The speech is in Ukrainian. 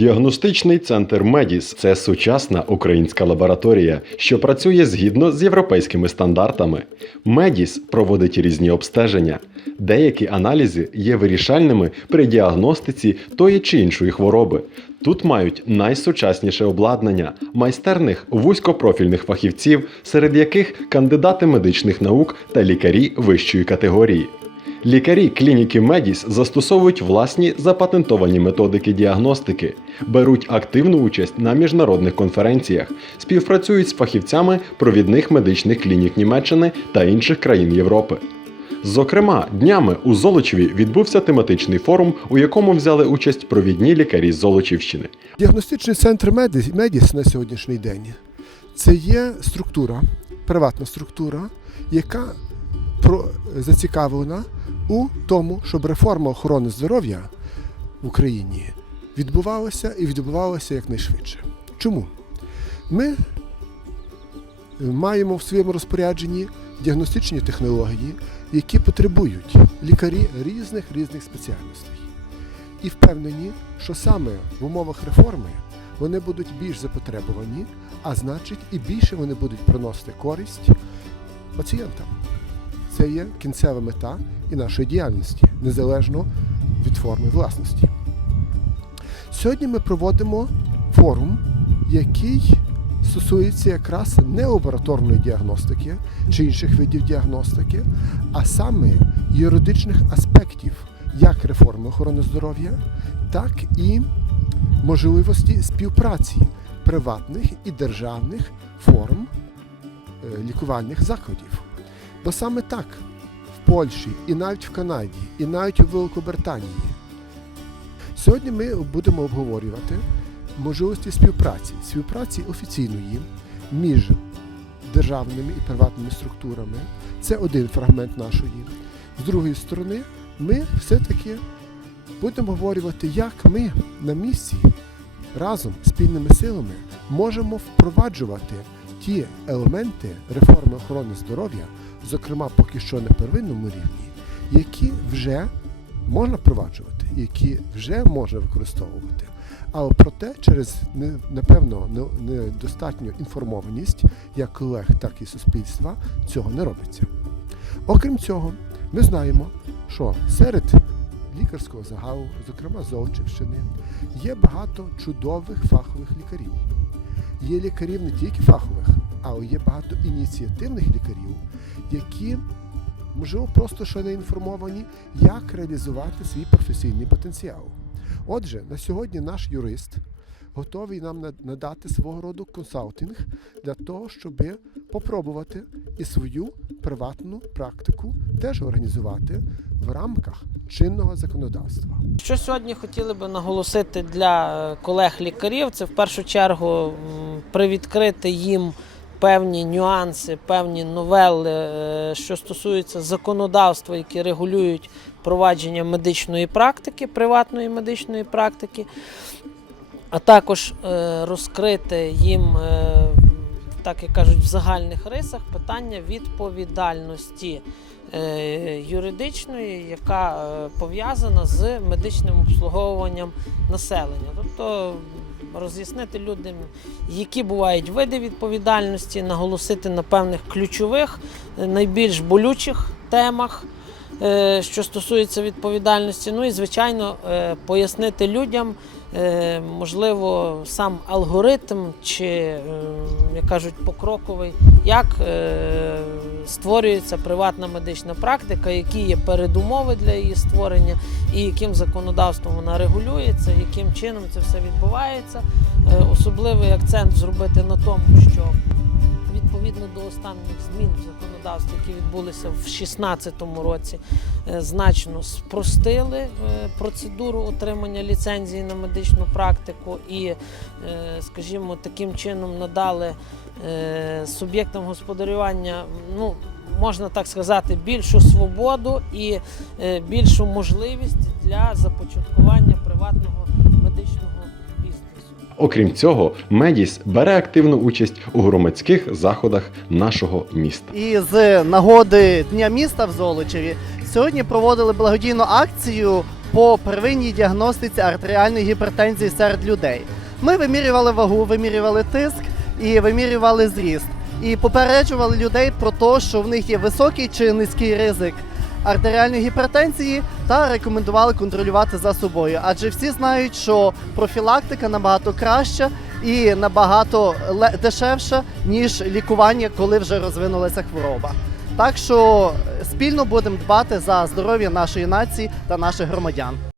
Діагностичний центр Медіс це сучасна українська лабораторія, що працює згідно з європейськими стандартами. Медіс проводить різні обстеження. Деякі аналізи є вирішальними при діагностиці тої чи іншої хвороби. Тут мають найсучасніше обладнання, майстерних вузькопрофільних фахівців, серед яких кандидати медичних наук та лікарі вищої категорії. Лікарі клініки Медіс застосовують власні запатентовані методики діагностики, беруть активну участь на міжнародних конференціях, співпрацюють з фахівцями провідних медичних клінік Німеччини та інших країн Європи. Зокрема, днями у Золочеві відбувся тематичний форум, у якому взяли участь провідні лікарі з Золочівщини. Діагностичний центр Медіс, Медіс на сьогоднішній день це є структура, приватна структура, яка зацікавлена у тому, щоб реформа охорони здоров'я в Україні відбувалася і відбувалася якнайшвидше. Чому? Ми маємо в своєму розпорядженні діагностичні технології, які потребують лікарі різних різних спеціальностей. І впевнені, що саме в умовах реформи вони будуть більш запотребовані, а значить і більше вони будуть приносити користь пацієнтам. Це є кінцева мета і нашої діяльності, незалежно від форми власності. Сьогодні ми проводимо форум, який стосується якраз не лабораторної діагностики чи інших видів діагностики, а саме юридичних аспектів як реформи охорони здоров'я, так і можливості співпраці приватних і державних форм е, лікувальних закладів. Бо саме так в Польщі, і навіть в Канаді, і навіть у Великобританії. Сьогодні ми будемо обговорювати можливості співпраці, співпраці офіційної між державними і приватними структурами. Це один фрагмент нашої. З другої сторони, ми все-таки будемо обговорювати, як ми на місці разом спільними силами можемо впроваджувати ті елементи реформи охорони здоров'я, зокрема поки що на первинному рівні, які вже можна впроваджувати, які вже можна використовувати. Але проте через напевно недостатню інформованість як колег, так і суспільства цього не робиться. Окрім цього, ми знаємо, що серед лікарського загалу, зокрема Золочівщини, є багато чудових фахових лікарів. Є лікарів не тільки фахових, але є багато ініціативних лікарів, які, можливо, просто ще не інформовані, як реалізувати свій професійний потенціал. Отже, на сьогодні наш юрист готовий нам над- надати свого роду консалтинг для того, щоб попробувати і свою приватну практику теж організувати в рамках чинного законодавства. Що сьогодні хотіли би наголосити для е, колег-лікарів, це в першу чергу привідкрити їм певні нюанси, певні новели, е, що стосуються законодавства, які регулюють провадження медичної практики, приватної медичної практики, а також е, розкрити їм, е, так як кажуть, в загальних рисах питання відповідальності юридичної, яка пов'язана з медичним обслуговуванням населення. Тобто роз'яснити людям, які бувають види відповідальності, наголосити на певних ключових, найбільш болючих темах. Е, Що стосується відповідальності, ну і звичайно е, пояснити людям, е, можливо, сам алгоритм чи, як кажуть, покроковий, як створюється приватна медична практика, які є передумови для її створення, і яким законодавством вона регулюється, яким чином це все відбувається. Особливий акцент зробити на тому, що відповідно до останніх змін в законодавстві, які відбулися в 2016 році, е, значно спростили е, процедуру отримання ліцензії на медичну практику і, е, скажімо, таким чином надали суб'єктам господарювання, ну можна так сказати, більшу свободу і більшу можливість для започаткування приватного медичного. Окрім цього, Медіс бере активну участь у громадських заходах нашого міста. І з нагоди Дня міста в Золочеві сьогодні проводили благодійну акцію по первинній діагностиці артеріальної гіпертензії серед людей. Ми вимірювали вагу, вимірювали тиск і вимірювали зріст. І попереджували людей про те, що в них є високий чи низький ризик артеріальної гіпертензії, та рекомендували контролювати за собою. Адже всі знають, що профілактика набагато краща і набагато дешевша, ніж лікування, коли вже розвинулася хвороба. Так що спільно будемо дбати за здоров'я нашої нації та наших громадян.